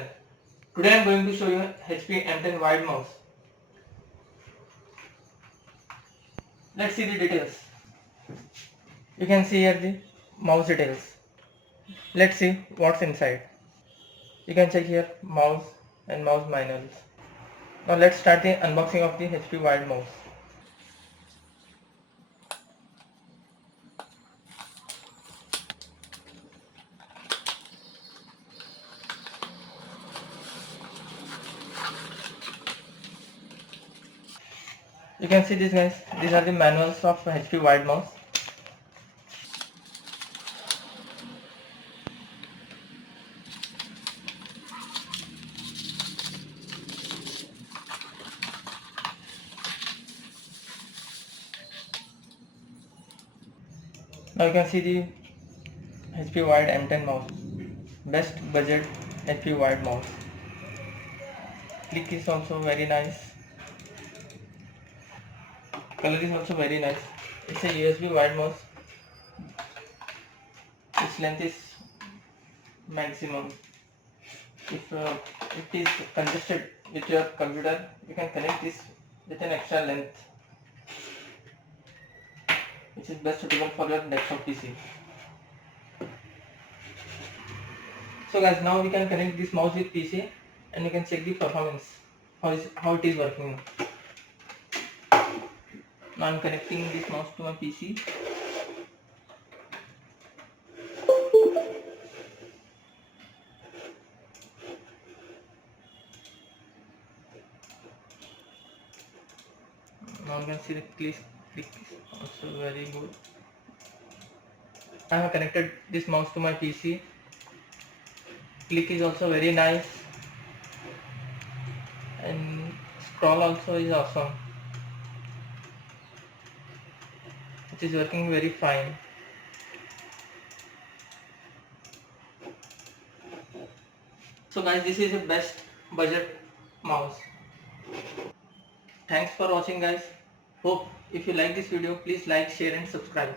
M10. Today I am going to show you HP M10 wide mouse. Let's see the details. You can see here the mouse details. Let's see what's inside. You can check here mouse and mouse manuals. Now let's start the unboxing of the HP wide mouse. You can see this, guys. These are the manuals of HP wide mouse. Now you can see the HP wide M10 mouse. Best budget HP wide mouse. Click is also very nice. Color is also very nice. It's a USB wide mouse. Its length is maximum. If it is congested with your computer, you can connect this with an extra length, which is best suitable for your desktop PC. So guys, now we can connect this mouse with PC and you can check the performance, how it is working. Now I am connecting this mouse to my PC. Now you can see the click is also very good. I have connected this mouse to my PC. Click is also very nice and scroll also is awesome. It is working very fine. So guys, this is the best budget mouse. Thanks for watching guys. Hope if you like this video, please like, share and subscribe.